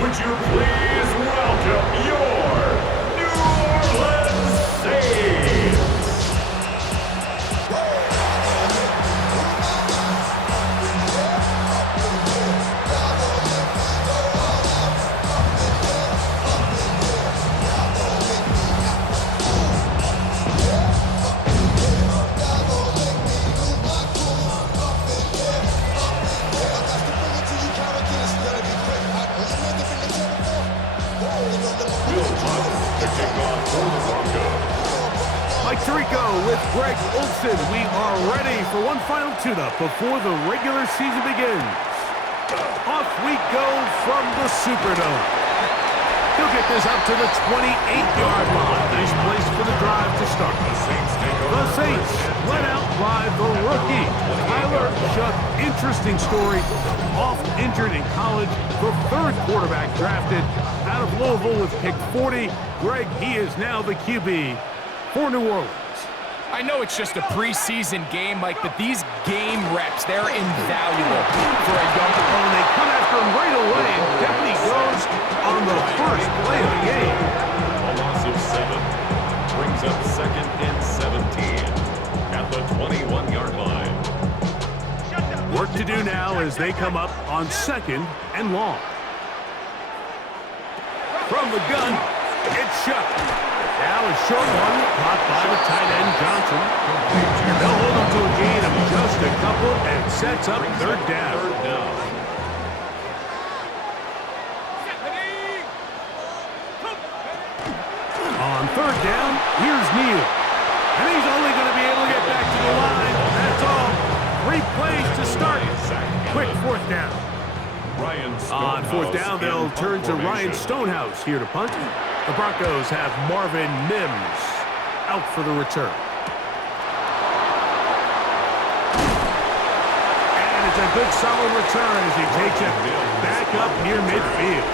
would you please welcome your New Orleans Saints? Mike Tirico with Greg Olson. We are ready for one final tune-up before the regular season begins. Off we go from the Superdome. He'll get this up to the 28-yard line. Nice place for the drive to start. The Saints let out by the rookie, Tyler Shough. Interesting story. Oft injured in college, the third quarterback drafted out of Louisville with pick 40. Greg, he is now the QB for New Orleans. I know it's just a preseason game, Mike, but these game reps, they're invaluable for a young player. And they come after him right away, and down he goes on the first play of the game. A loss of 7 brings up 2nd and 17 at the 21-yard line. Work to do now as they come up on 2nd and long. From the gun, it's Shough. Now a short one, caught by the tight end, Johnson. They'll hold him to a gain of just a couple and sets up third down. On third down, here's Neal. And he's only going to be able to get back to the line. That's all. 3 plays to start. Quick fourth down. On fourth down, they'll turn to Ryan Stonehouse here to punt. The Broncos have Marvin Mims out for the return. And it's a good solid return as he takes it back up near midfield.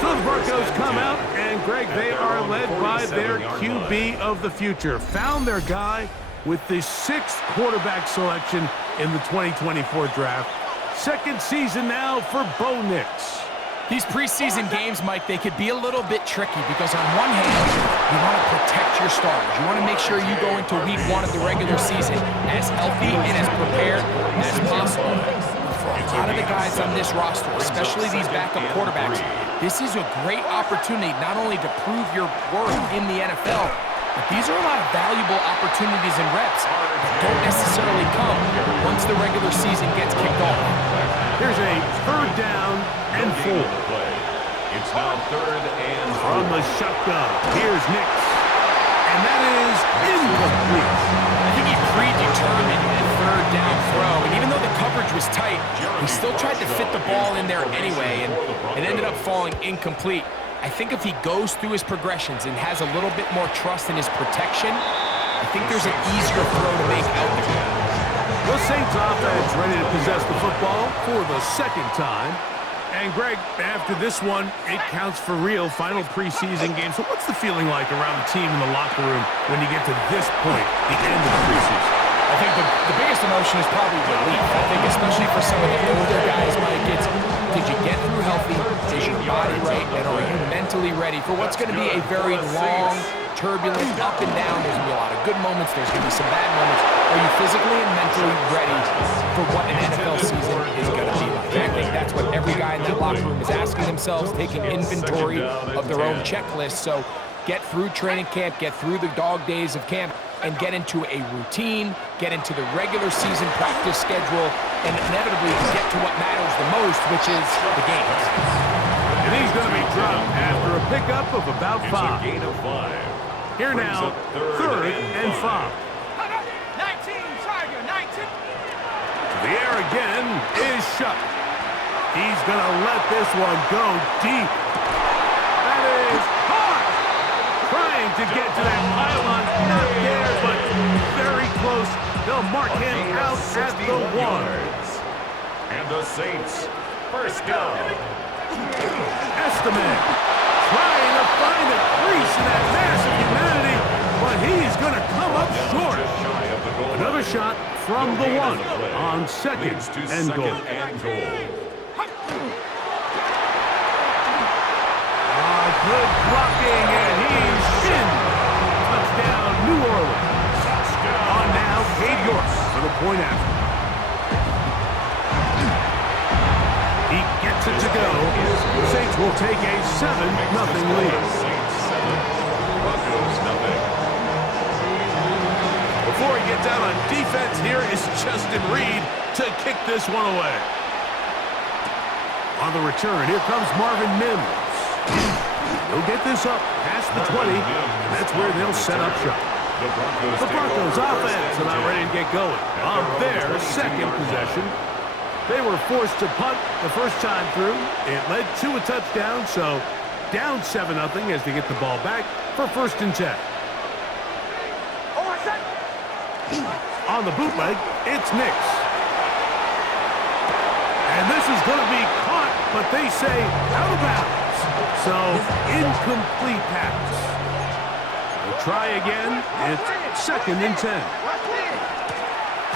So the Broncos come out, and Greg, they are led by their QB of the future. Found their guy with the 6th quarterback selection in the 2024 draft. 2nd season now for Bo Nix. These preseason games, Mike, they could be a little bit tricky because on one hand, you want to protect your starters. You want to make sure you go into week 1 of the regular season as healthy and as prepared as possible. For a lot of the guys on this roster, especially these backup quarterbacks, this is a great opportunity not only to prove your worth in the NFL, but these are a lot of valuable opportunities and reps that don't necessarily come once the regular season gets kicked off. Here's a third down and 4. It's now 3rd and 4. From the shotgun, here's Nix. And that is incomplete. I think he predetermined the third down throw, and even though the coverage was tight, he still tried to fit the ball in there anyway, and it ended up falling incomplete. I think if he goes through his progressions and has a little bit more trust in his protection, I think there's an easier throw to make out there. The Saints offense ready to possess the football for the 2nd time. And Greg, after this one, it counts for real. Final preseason game. So what's the feeling like around the team in the locker room when you get to this point, the end of the preseason? I think the biggest emotion is probably relief. I think especially for some of the older guys, Mike, it's did you get through healthy? Is your body right? And are you mentally ready for what's going to be a very long, turbulent, up and down? There's going to be a lot of good moments. There's going to be some bad moments. Are you physically and mentally ready for what an NFL season is going to be like? I think that's what every guy in that locker room is asking themselves, taking inventory of their own checklist. So get through training camp, get through the dog days of camp, and get into a routine, get into the regular season practice schedule, and inevitably get to what matters the most, which is the games. And he's going to be dropped after a pickup of about 5. It's a gain of 5. Here now, 3rd and 5. 19, Tiger, 19. To the air again is Shough. He's going to let this one go deep. That is hard. Trying to get to that pylon. Not there, but very close. They'll mark him out at the 1. And the Saints, first down. Esteman trying to find a crease in that mass of humanity, but he's going to come up short. Another shot from the 1 on 2nd and goal. point after. He gets it to go. Saints will take a 7-0 lead. Saints 7, Broncos nothing. Before he gets out on defense, here is Justin Reed to kick this one away. On the return, here comes Marvin Mims. He'll get this up past the 20, and that's where they'll set up shop. The Broncos offense about ready to get going on their second possession. They were forced to punt the first time through. It led to a touchdown, so down 7-0 as they get the ball back for 1st and 10. On the bootleg, it's Nix. And this is going to be caught, but they say out of bounds. So, incomplete pass. They'll try again. It's 2nd and 10.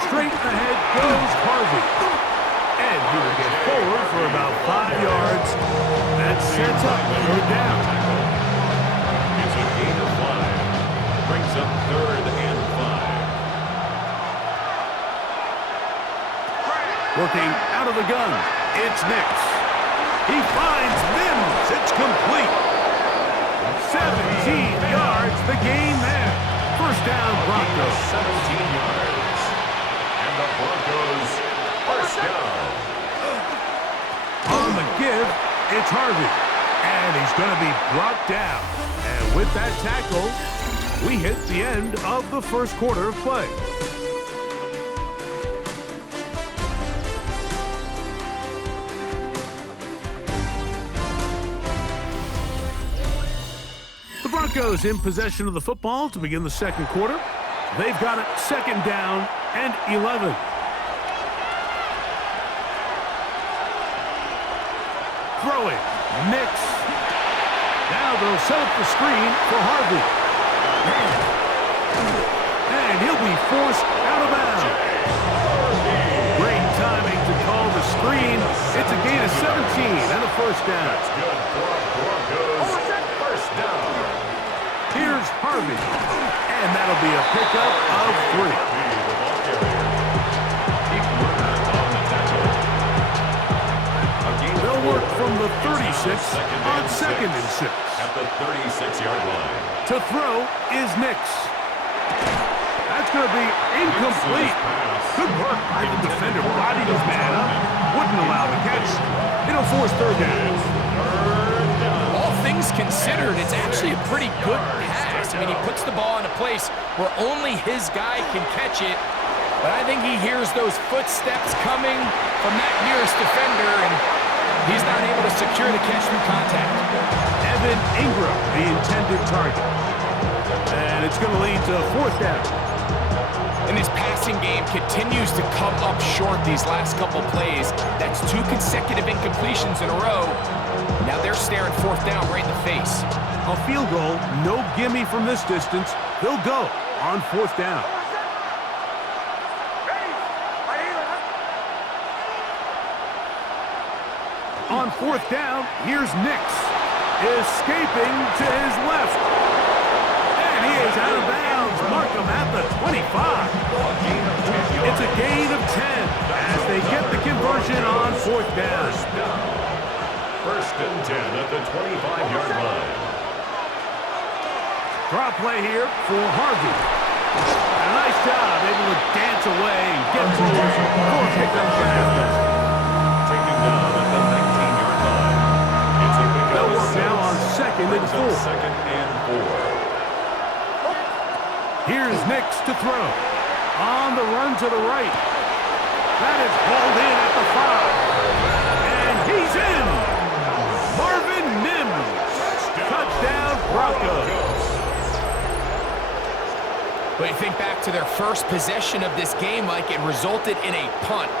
Straight ahead goes Harvey. And he will get forward for about 5 yards. That sets up 3rd down. It's a gain of 5. Brings up 3rd and 5. Working out of the gun, it's Nix. He finds Mims. It's complete. 17 yards, the gain there. 1st down, Broncos. 17 yards. And the Broncos 1st down. On the give, it's Harvey. And he's going to be brought down. And with that tackle, we hit the end of the 1st quarter of play. The Broncos in possession of the football to begin the 2nd quarter. They've got it 2nd down and 11. Throwing, Nix. Now they'll set up the screen for Harvey. And he'll be forced out of bounds. Great timing to call the screen. It's a gain of 17 and a 1st down. That's good for Broncos 1st down. Here's Harvey. And that'll be a pickup of 3. They'll work from the 36 on 2nd and 6. At the 36-yard line. To throw is Nix. That's going to be incomplete. Good work by the defender. Bodied his man up. Wouldn't allow the catch. It'll force 3rd down. All things considered, it's actually a pretty good pass. I mean, he puts the ball in a place where only his guy can catch it. But I think he hears those footsteps coming from that nearest defender, and he's not able to secure the catch through contact. Evan Ingram, the intended target. And it's going to lead to 4th down. And his passing game continues to come up short these last couple plays. That's 2 consecutive incompletions in a row. Now they're staring 4th down right in the face. A field goal, no gimme from this distance. They'll go on 4th down. On 4th down, here's Nix. Escaping to his left. And he is out of bounds. Mark him at the 25. It's a gain of 10 as they get the conversion on 4th down. 1st and 10 at the 25-yard line. Draw play here for Harvey. A nice job, able to dance away and get forward for a pickup for halfback. Taken down at the 19-yard line. It's a pickup. They'll work now on 2nd and 4. 2nd and 4. Here's Nix to throw. On the run to the right. That is hauled in at the 5. And he's in. Marvin Mims. Touchdown, Broncos. But you think back to their first possession of this game, Mike, it resulted in a punt.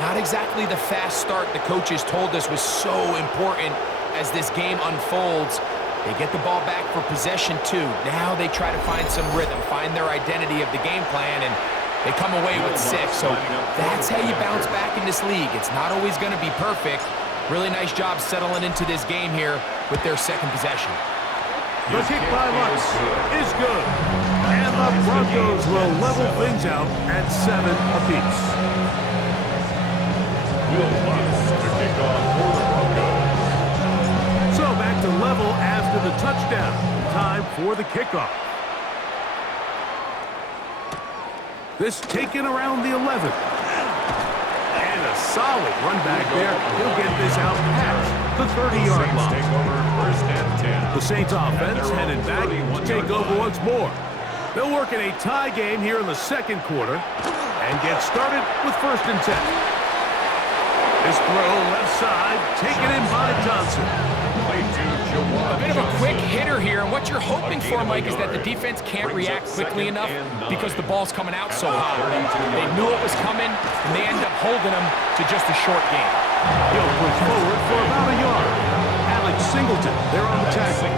Not exactly the fast start the coaches told us was so important as this game unfolds. They get the ball back for possession 2. Now they try to find some rhythm, find their identity of the game plan, and they come away with 6. So that's how you bounce back in this league. It's not always going to be perfect. Really nice job settling into this game here with their 2nd possession. The kick by Lutz is good. And the Broncos will level things out at 7 apiece. Will Lutz to kick off for the Broncos. So back to level after the touchdown. Time for the kickoff. This taken around the 11th. And a solid run back there. He'll get this out past the 30-yard line. Take over first and 10. The Saints offense headed back to take over once more. They'll work in a tie game here in the second quarter and get started with first and 10. This throw left side taken in by Johnson. A bit of a quick hitter here, and what you're hoping for, Mike, is that the defense can't react quickly enough because the ball's coming out so hot. They knew it was coming, and they end up holding them to just a short game. He'll push forward for about a yard. Alex Singleton, they're on the tackle.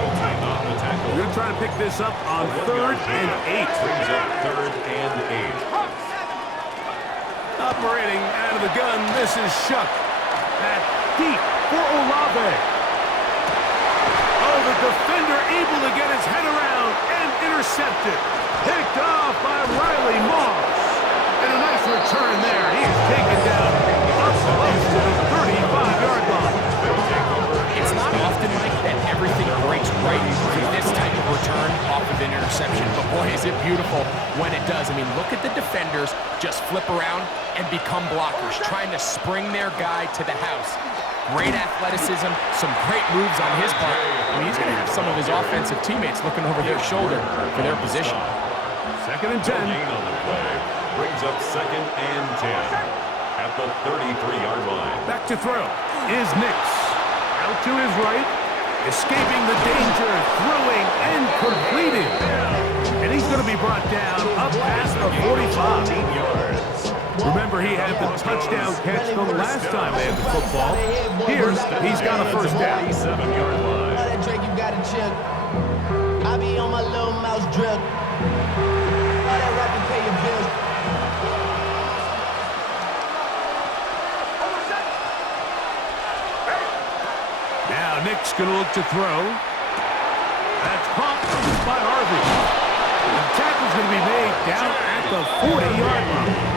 We're going to try to pick this up on 3rd and 8. Brings up 3rd and 8. Operating out of the gun, this is Shuck. Back deep for Olave. Oh, the defender able to get his head around and intercepted. Picked off by Riley Moss. And a nice return there. He is taken down up close to the 35-yard line. It's not often, Mike, that everything breaks right for this type of return off of an interception. But boy, is it beautiful when it does. I mean, look at the defenders just flip around and become blockers, trying to spring their guy to the house. Great athleticism, some great moves on his part. I mean, he's going to have some of his offensive teammates looking over their shoulder for their position. 2nd and 10. Gain on the play. Brings up 2nd and 10 at the 33-yard line. Back to throw is Nix. Out to his right. Escaping the danger. Throwing and completing. And he's going to be brought down up past the 45. Remember, he had the touchdown catch the last time they had the football. Here, he's got a first down. 37-yard line. That Drake, you got to chill. I be on my little mouse drill. All that rapping, pay your bills. Now Nick's going to look to throw. That's caught by Harvey. The tackle's going to be made down at the 40-yard line.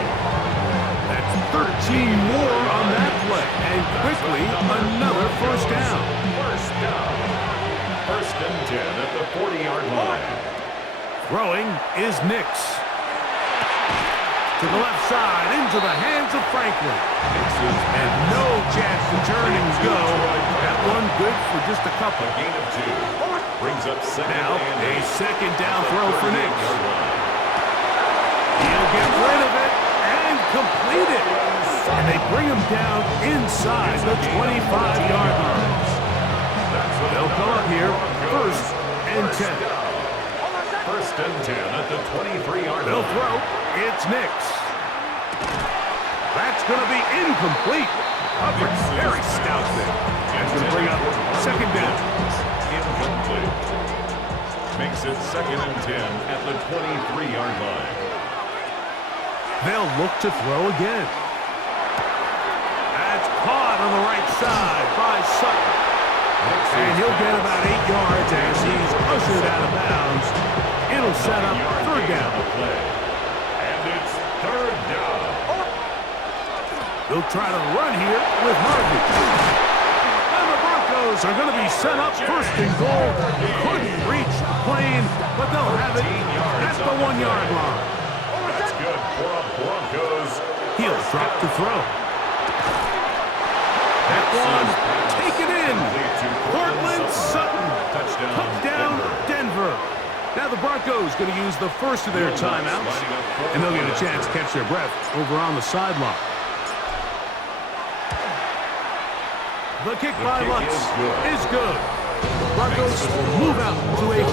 13 more on that play, and quickly another first down. First and 10 at the 40-yard line. Throwing is Nix. To the left side, into the hands of Franklin. And no chance to turn and go. That one good for just a couple. Gain of 2. Brings up second Now and a 8. second down throw for Nix. 38-yard line. He'll get rid of it and complete it. And they bring him down inside the 25-yard line. They'll come up here, 1st and 10. First and 10 at the 23-yard line. They'll throw. It's Nix. That's going to be incomplete. Coverage very stout there. That's going to bring up 2nd down. Incomplete. Makes it 2nd and 10 at the 23-yard line. They'll look to throw again. That's caught on the right side by Sutton. And he'll get about 8 yards as he's ushered out of bounds. It'll set up 3rd down. And it's 3rd down. They'll try to run here with Harvey. And the Broncos are going to be set up 1st and goal. Couldn't reach the plane, but they'll have it at the 1-yard line. That's good for a Broncos. He'll drop to throw. That one taken in. Cortland Sutton. Touchdown, Denver. Now the Broncos going to use the first of their timeouts, and they'll get a chance to catch their breath over on the sideline. The kick by Lutz is good. The Broncos move out to a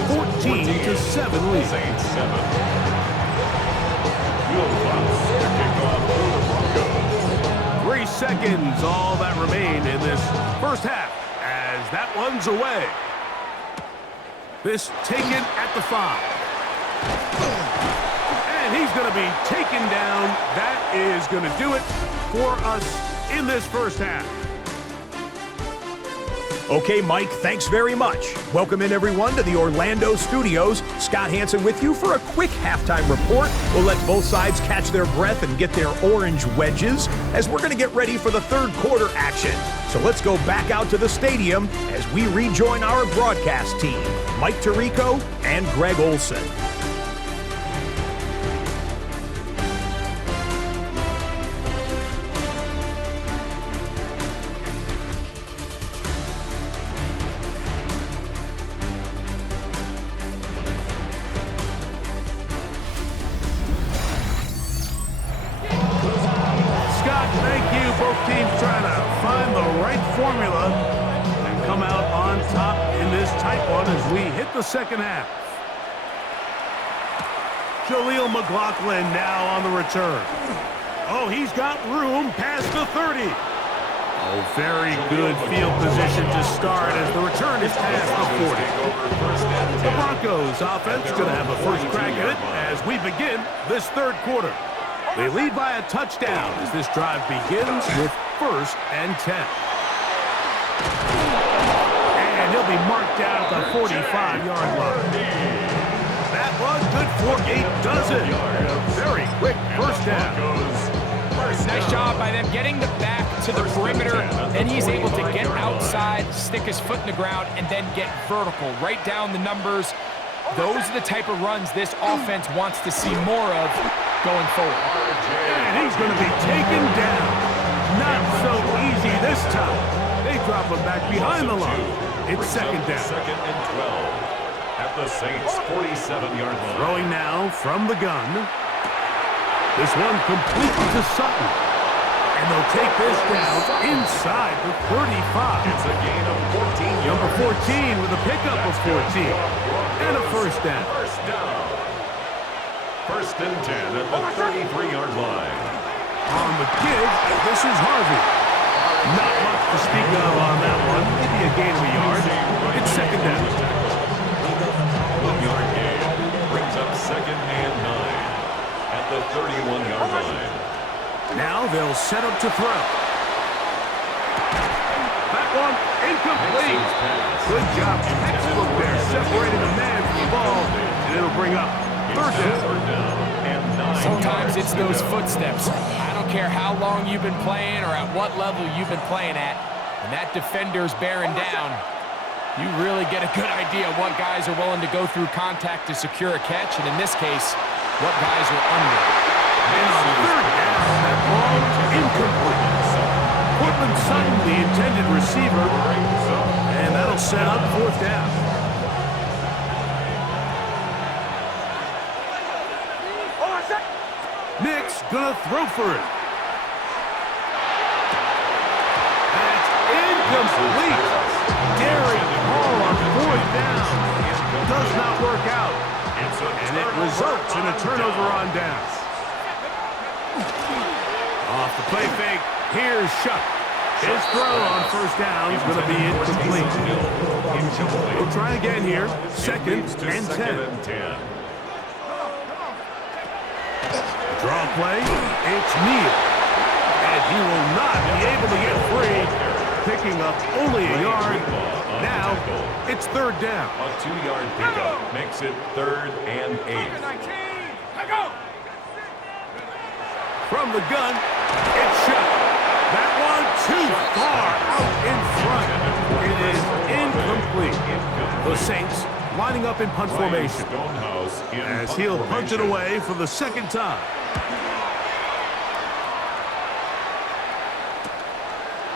14-7 lead. Saints 7. Will Lutz to kick off for the Broncos. 3 seconds, all that remain in this first half, as that one's away. This taken at the 5. And he's going to be taken down. That is going to do it for us in this first half. Okay, Mike, thanks very much. Welcome in, everyone, to the Orlando studios. Scott Hansen with you for a quick halftime report. We'll let both sides catch their breath and get their orange wedges as we're going to get ready for the third quarter action. So let's go back out to the stadium as we rejoin our broadcast team, Mike Tirico and Greg Olson. Teams trying to find the right formula and come out on top in this tight one as we hit the second half. Jaleel McLaughlin now on the return. Oh, he's got room past the 30. Oh, very good field position to start as the return is past the 40. The Broncos offense going to have a first crack at it as we begin this third quarter. They lead by a touchdown as this drive begins with 1st and 10. And he'll be marked down at the 45-yard line. That one good for a dozen. Very quick first down. Nice job by them getting the back to the perimeter. Then he's able to get outside, stick his foot in the ground, and then get vertical. Right down the numbers. Those are the type of runs this offense wants to see more of going forward. And he's going to be taken down. Not so easy this time. They drop him back behind the line. It's second down. Second and 12 at the Saints' 47-yard line. Throwing now from the gun. This one completely to Sutton. And they'll take this down inside the 35. It's a gain of 14 yards. Number 14 with a pickup of 14. And a first down. First down. First and 10 at the 33-yard line. On the give, this is Harvey. Not much to speak of on that one. Maybe a gain of a yard. It's second down. 1-yard gain brings up second and 9 at the 31-yard line. Now they'll set up to throw. That one incomplete. Good job. Textbook there, separating the man from the ball. And it'll bring up third down. And 9 Sometimes yards it's to those go. footsteps. I don't care how long you've been playing or at what level you've been playing at. When that defender's bearing down, you really get a good idea of what guys are willing to go through contact to secure a catch, and in this case, what guys are under. And on third down, that ball incomplete. Cortland Sutton, the intended receiver, and that'll set up fourth down. Nick's gonna throw for it. That's incomplete. Daring Hall on fourth down. Does not work out. And it results in a turnover on down. Off the play fake, here's Shuck. His throw on first down is going to be incomplete. We'll try again here. Second and 10. Draw play, it's Neal. And he will not be able to get free, picking up only a yard. Now, it's third down. A 2-yard pickup makes it 3rd and 8. From the gun, it's Shuck. That one too far out in front. It is incomplete. The Saints lining up in punt formation as he'll punch it away for the second time.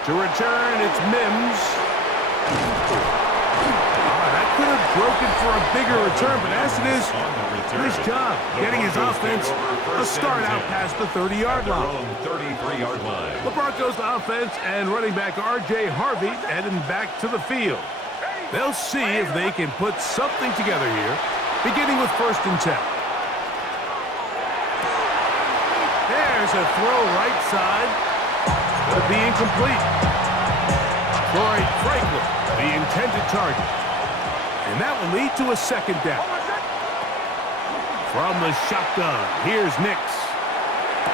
To return, it's Mims. That could have broken for a bigger return, but as it is, nice job getting his offense a start out past the 30-yard line. 33-yard line. The Broncos offense and running back R.J. Harvey heading back to the field. They'll see if they can put something together here, beginning with 1st and 10. There's a throw right side. It'll be incomplete. Troy Franklin, the intended target. And that will lead to a second down. From the shotgun, here's Nix.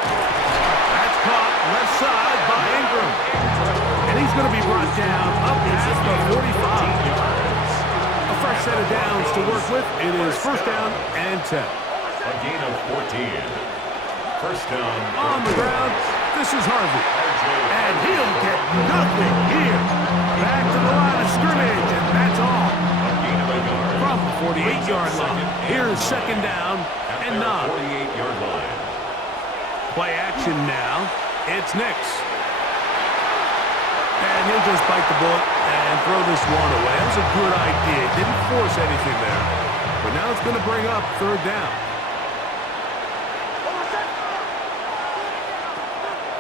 That's caught left side by Ingram. And he's going to be brought down up past the 45. A fresh set of downs to work with. It is first down and 10. A gain of 14. First down. On the ground, this is Harvey. And he'll get nothing here. Back to the line of scrimmage, and that's all. From the 48-yard line. Here's second down and 9. 48-yard line. Play action now. It's Nix. And he'll just bite the bullet and throw this one away. That was a good idea. Didn't force anything there. But now it's going to bring up third down.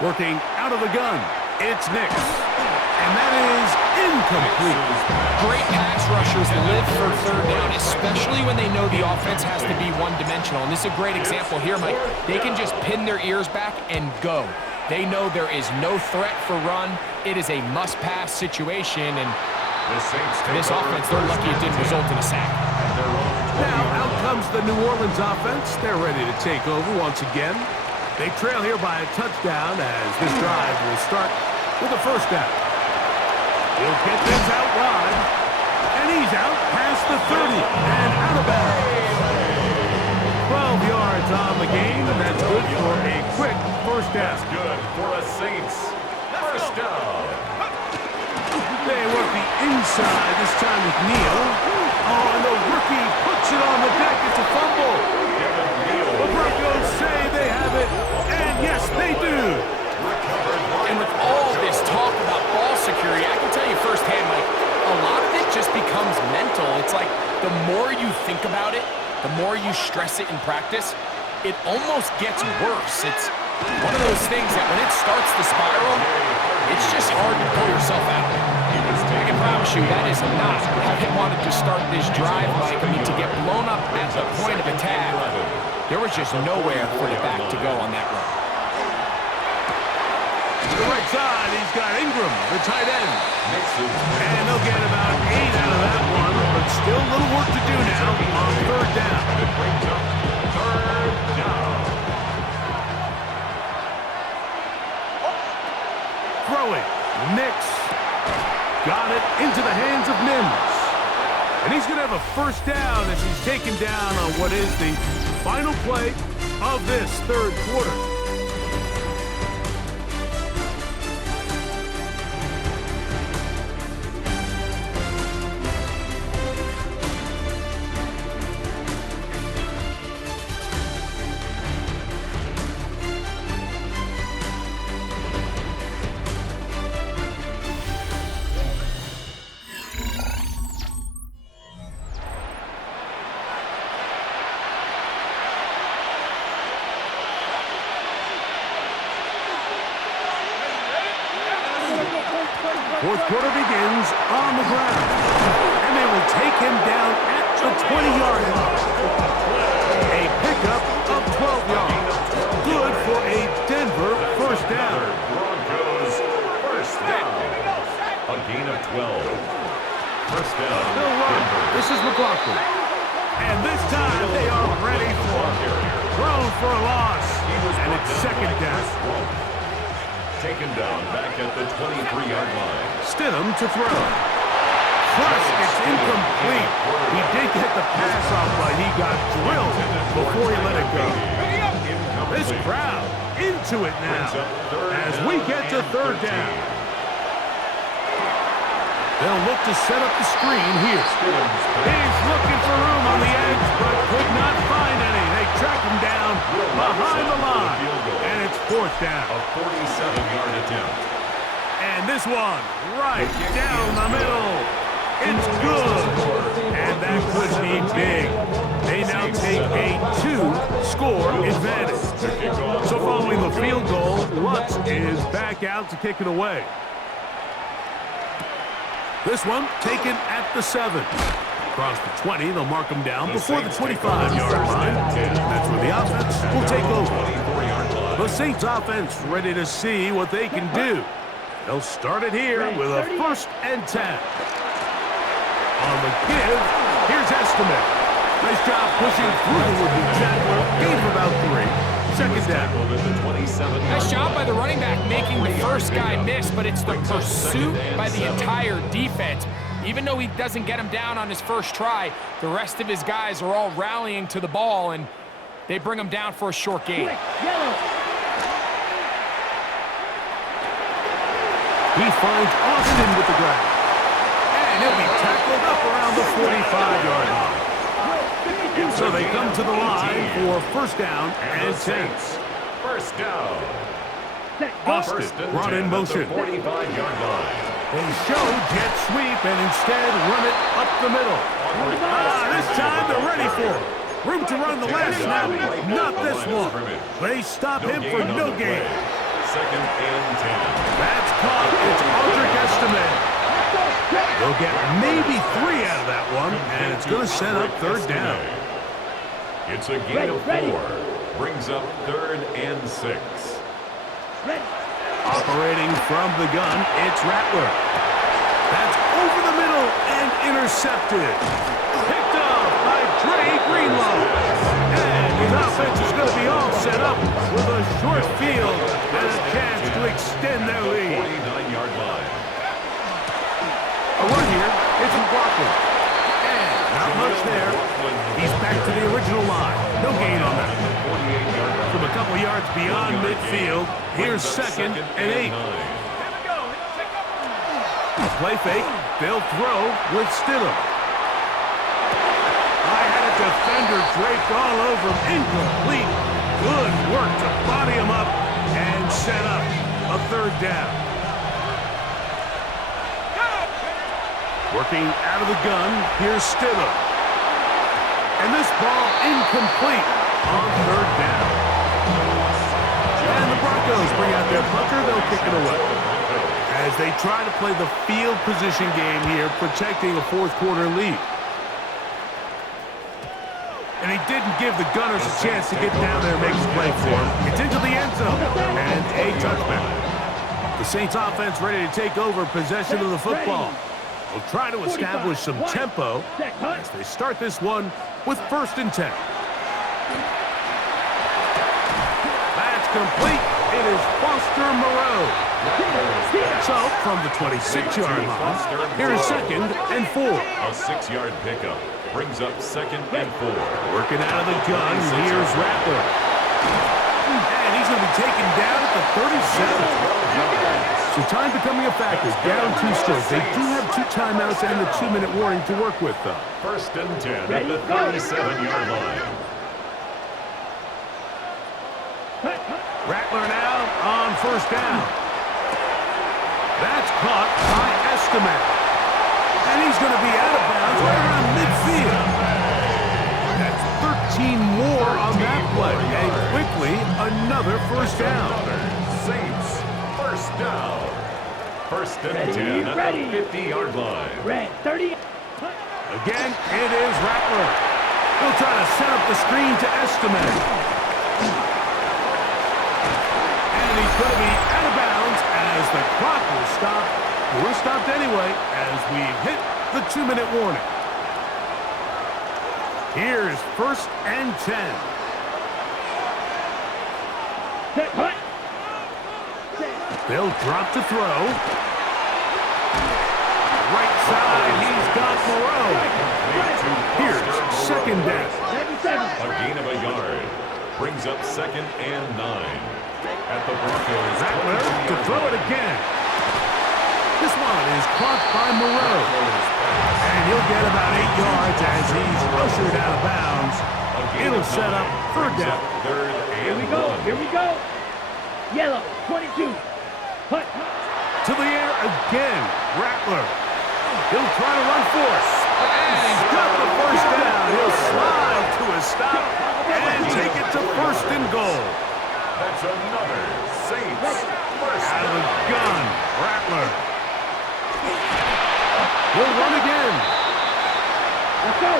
Working out of the gun. It's Nix. And that is incomplete. Great pass rushers live for third down, especially when they know the offense has to be one-dimensional. And this is a great example here, Mike. They can just pin their ears back and go. They know there is no threat for run. It is a must-pass situation, and this offense, they're lucky it didn't result in a sack. Now out comes the New Orleans offense. They're ready to take over once again. They trail here by a touchdown as this drive will start with a first down. He'll get this out wide, and he's out past the 30 and out of bounds. 12 yards on the game, and that's good for a quick first down. That's good for a Saints first down. They work the inside this time with Neal. Oh, and the rookie puts it on the deck. It's a fumble. The Broncos say they have it, and yes, they do. And with all this talk about ball security, I can tell you firsthand, Mike, a lot of it just becomes mental. It's like the more you think about it, the more you stress it in practice, it almost gets worse. It's one of those things that when it starts to spiral, it's just hard to pull yourself out. I can promise you that is not how they wanted to start this drive, Mike. I mean, to get blown up at the point of attack, there was just nowhere for the back to go on that run. To the right side, he's got Ingram, the tight end. And they'll get about 8 out of that one, but still a little work to do now on third down. Throwing, Nix. Got it into the hands of Mims. And he's going to have a first down as he's taken down on what is the final play of this third quarter. Fourth quarter begins on the ground. And they will take him down at the 20-yard line. A pickup of 12 yards. Good for a Denver first down. Broncos first down. A gain of 12. First down. They'll run. This is McLaughlin. And this time they are ready for thrown for a loss. And it's second down. Taken down back at the 23-yard line. Stidham to throw. Plus, it's incomplete. He did get the pass off, but he got drilled before he let it go. This crowd into it now as we get to third down. They'll look to set up the screen here. He's looking for room on the edge, but could not find any. They track him down behind the line, and it's fourth down. A 47-yard attempt. And this one, right down the middle. It's good. And that could be big. They now take a 2-score advantage. So following the field goal, Lutz is back out to kick it away. This one taken at the 7. Across the 20, they'll mark him down before the 25-yard line. That's where the offense will take over. The Saints offense ready to see what they can do. They'll start it here with a 1st and 10. On the give, here's Estimate. Nice job pushing through the would-be tackler. Gain of about 3. Second down. Tackled at the 27. Nice job by the running back making the first guy miss, but it's the pursuit by the entire defense. Even though he doesn't get him down on his first try, the rest of his guys are all rallying to the ball, and they bring him down for a short gain. He finds Austin with the grab. And he'll be tackled up around the 45-yard line. So they come to the line for first down and 10. First down. Austin brought in motion. 45-yard line. They show jet sweep and instead run it up the middle. This time they're ready for it. Room to run the last snap, not this one. They stop him for no gain. Second and 10. That's caught. It's Aldrich Estimate. They'll get maybe 3 out of that one, and it's going to set up third down. It's a gain of 4. Brings up third and 6. Operating from the gun, it's Rattler. That's over the middle and intercepted. Picked up by Dre Greenlaw. And his offense is going to be all set up with a short field and a chance to extend their lead. 49-yard line. A run here. It's McLaughlin. And not much there. He's back to the original line. No gain on that. From a couple yards beyond midfield, here's second and 8. Play fake. They'll throw with Stidham. I had a defender draped all over him. Incomplete. Good work to body him up and set up a third down. Working out of the gun, here's Stidham. And this ball incomplete on third down. And the Broncos bring out their punter. They'll kick it away. As they try to play the field position game here, protecting a fourth-quarter lead. And he didn't give the Gunners a chance to get down there and make a play for him. It's into the end zone and a touchback. The Saints offense ready to take over possession of the football. They'll try to establish some tempo as they start this one with first and 10. That's complete. It is Foster Moreau. So, from the 26-yard line, here's second and 4. A 6-yard pickup brings up second and 4. Working out of the gun, here's Rattler. And he's going to be taken down at the 37. So time becoming a factor, down 2 scores. They do have 2 timeouts and the 2-minute warning to work with, though. First and 10 at the 37-yard line. Rattler now on first down. That's caught by Estimate. And he's going to be out of bounds right around midfield. That's 13 more on that play. And quickly, another first down. Saints, first down. First and 10 at the 50-yard line. Again, it is Rattler. He'll try to set up the screen to Estimate. And he's going to be out of bounds as the clock will stop. We're stopped anyway as we hit the 2-minute warning. Here's first and 10. They'll drop to throw. Right side, he's got Moreau. Here's second down. A gain of a yard. Brings up second and 9. At the Broncos. Rattler to throw it again. This one is caught by Moreau. And he'll get about 8 yards as he's ushered out of bounds. It'll set up third down. Third and Here we go. Yellow, 22. Hut. To the air again. Rattler. He'll try to run for it. And he's got the first down. He'll slide to a stop and take it to first and goal. That's another Saints first Out of the down. gun. Rattler. He'll run again. Let's go.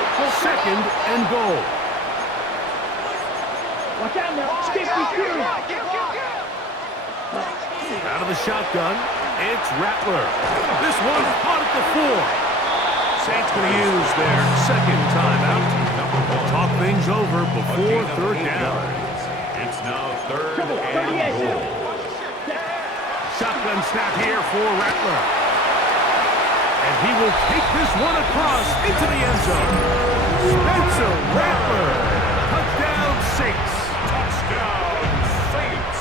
Second and goal. Watch out now. Skip the series. Out of the shotgun, it's Rattler. This one caught at the 4. Saints going to use their second timeout to talk things over before third down. It's Now third Triple, and 38. goal. Shotgun snap here for Rattler. And he will take this one across into the end zone. Spencer Rattler. Touchdown, Saints. Touchdown, Saints.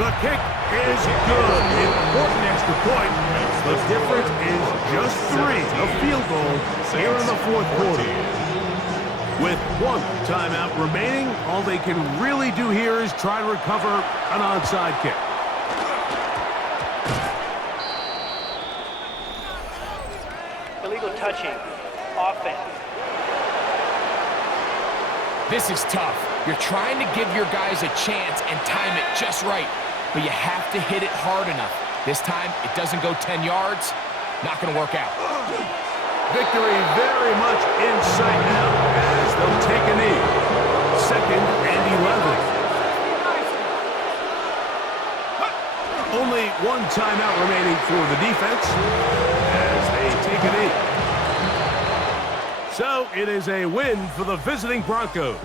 The kick is good. Important extra point. The difference is just 3. A field goal here in the fourth quarter. With one timeout remaining, all they can really do here is try to recover an onside kick. Illegal touching. Offense. This is tough. You're trying to give your guys a chance and time it just right, but you have to hit it hard enough. This time, it doesn't go 10 yards. Not going to work out. Victory very much in sight now as they'll take a knee. 2nd and 11. Only one timeout remaining for the defense as they take a knee. So it is a win for the visiting Broncos.